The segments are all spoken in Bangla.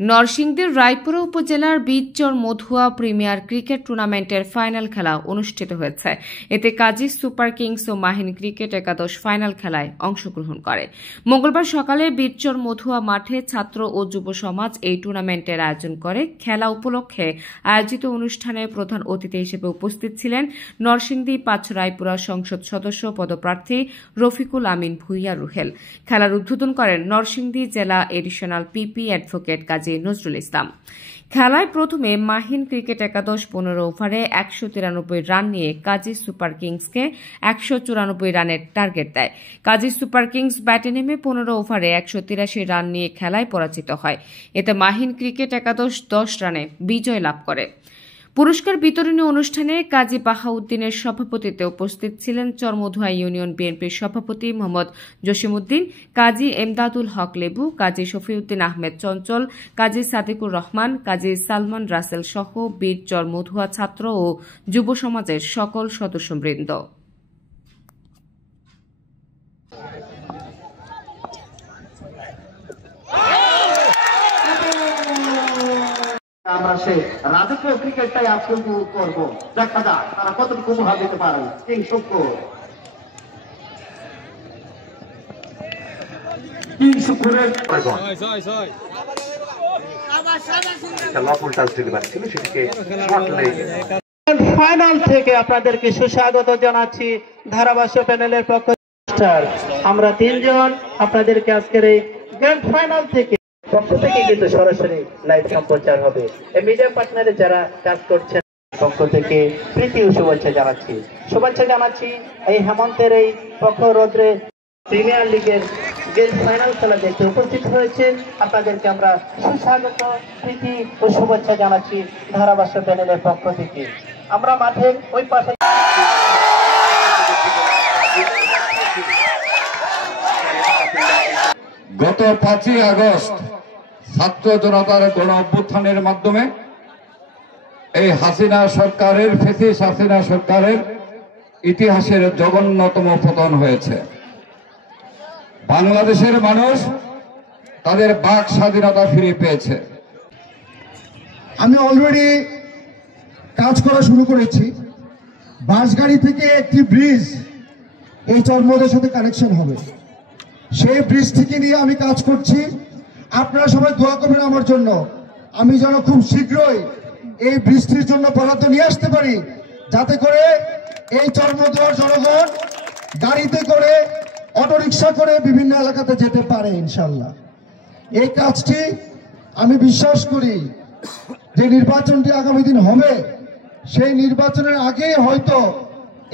নরসিংদীর রায়পুরা উপজেলার বীরচর মধুয়া প্রিমিয়ার ক্রিকেট টুর্নামেন্টের ফাইনাল খেলা অনুষ্ঠিত হয়েছে। এতে কাজী সুপার কিংস ও মাহিন ক্রিকেট একাদশ ফাইনাল খেলায় অংশগ্রহণ করে। মঙ্গলবার সকালে বীরচর মধুয়া মাঠে ছাত্র ও যুব সমাজ এই টুর্নামেন্টের আয়োজন করে। খেলা উপলক্ষে আয়োজিত অনুষ্ঠানে প্রধান অতিথি হিসেবে উপস্থিত ছিলেন নরসিংদী ৫ রায়পুরা সংসদ সদস্য পদপ্রার্থী রফিকুল আমিন ভূঁইয়া রুহেল। খেলার উদ্বোধন করেন নরসিংদী জেলা এডিশনাল পিপি অ্যাডভোকেট কাজী নজরুল ইসলাম। খেলায় প্রথমে মাহিন ক্রিকেট একাদশ ১৫ ওভারে ১৯৩ রান নিয়ে কাজী সুপার কিংসকে ১৯৪ রানের টার্গেট দেয়। কাজী সুপার কিংস ব্যাটে নেমে ১৫ ওভারে ১৮৩ রান নিয়ে খেলায় পরাজিত হয়। এতে মাহিন ক্রিকেট একাদশ ১০ রানে বিজয় লাভ করে। পুরস্কার বিতরণী অনুষ্ঠানে কাজী বাহাউদ্দিনের সভাপতিত্বে উপস্থিত ছিলেন চরমধুয়া ইউনিয়ন বিএনপির সভাপতি মোহাম্মদ জসিমউদ্দিন, কাজী এমদাদুল হক লেবু, কাজী শফিউদ্দিন আহমেদ চঞ্চল, কাজী সাদিকুর রহমান, কাজী সালমান রাসেল সহ বীরচর মধুয়া ছাত্র ও যুব সমাজের সকল সদস্যবৃন্দ। আমরা সে রাজকীয় ক্রিকেটটাই আজকে উপভোগ করবো। দেখা যাক তারা কতটুকু উপহার দিতে পারে। কিং শুক্কুর ফাইনাল থেকে আপনাদেরকে সুস্বাগত জানাচ্ছি। ধারাভাষ্য প্যানেলের পক্ষ আমরা ৩ জন আপনাদেরকে আজকের এই গ্র্যান্ড ফাইনাল থেকে কিন্তু সরাসরি লাইভ সম্প্রচার হবে। এই মিডিয়া পার্টনারে যারা কাজ করছেন পক্ষ থেকে প্রীতি ও শুভেচ্ছা জানাচ্ছি। এই হেমন্তের এই প্রখর রৌদ্রে প্রিমিয়ার লিগের গ্র্যান্ড ফাইনাল খেলা দেখতে উপস্থিত হয়েছে আপনাদেরকে আমরা সুস্বাগত প্রীতি ও শুভেচ্ছা জানাচ্ছি ধারাভাষ্য প্যানেলের পক্ষ থেকে। আমরা মাঠের ওই পাশে গত ৫ই আগস্ট ছাত্র জনতার গণ অভ্যুত্থানের মাধ্যমে এই হাসিনা সরকারের ইতিহাসের জঘন্যতম পতন হয়েছে। বাংলাদেশের মানুষ তাদের বাক স্বাধীনতা ফিরে পেয়েছে। আমি অলরেডি কাজ করা শুরু করেছি। বাসগাড়ি থেকে একটি ব্রিজ এই চরমোদের সাথে কানেকশন হবে। সেই ব্রিজ থেকে নিয়ে আমি কাজ করছি। আপনারা সবাই দোয়া করবেন আমার জন্য, আমি যেন খুব শীঘ্রই এই বৃষ্টির জন্য বরাদ্দ নিয়ে আসতে পারি, যাতে করে এই চরমোদর জনগণ গাড়িতে করে অটোরিকশা করে বিভিন্ন এলাকাতে যেতে পারে ইনশাল্লাহ। এই কাজটি আমি বিশ্বাস করি যে নির্বাচনটি আগামী দিন হবে, সেই নির্বাচনের আগে হয়তো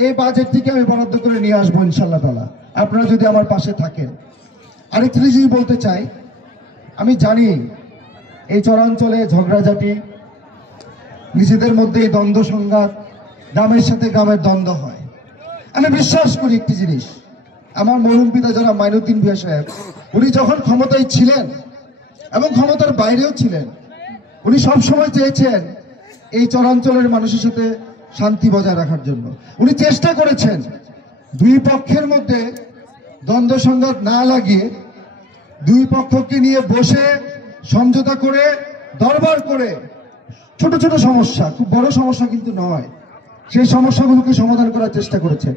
এই বাজেটটিকে আমি বরাদ্দ করে নিয়ে আসবো ইনশাল্লাহ তাআলা, আপনারা যদি আমার পাশে থাকেন। আরেকটি জিনিস বলতে চাই, আমি জানি এই চরাঞ্চলে ঝগড়াঝাটি, নিজেদের মধ্যে দ্বন্দ্ব সংঘাত, গ্রামের সাথে গ্রামের দ্বন্দ্ব হয়। আমি বিশ্বাস করি একটি জিনিস, আমার মরহুম পিতা যারা মাইনুদ্দিন ভূঁইয়া সাহেব, উনি যখন ক্ষমতায় ছিলেন এবং ক্ষমতার বাইরেও ছিলেন, উনি সবসময় চেয়েছেন এই চরাঞ্চলের মানুষের সাথে শান্তি বজায় রাখার জন্য। উনি চেষ্টা করেছেন দুই পক্ষের মধ্যে দ্বন্দ্ব সংঘাত না লাগিয়ে দুই পক্ষকে নিয়ে বসে সমঝোতা করে দরবার করে ছোট ছোট সমস্যা, খুব বড় সমস্যা কিন্তু নয়, সেই সমস্যাগুলোকে সমাধান করার চেষ্টা করেছেন।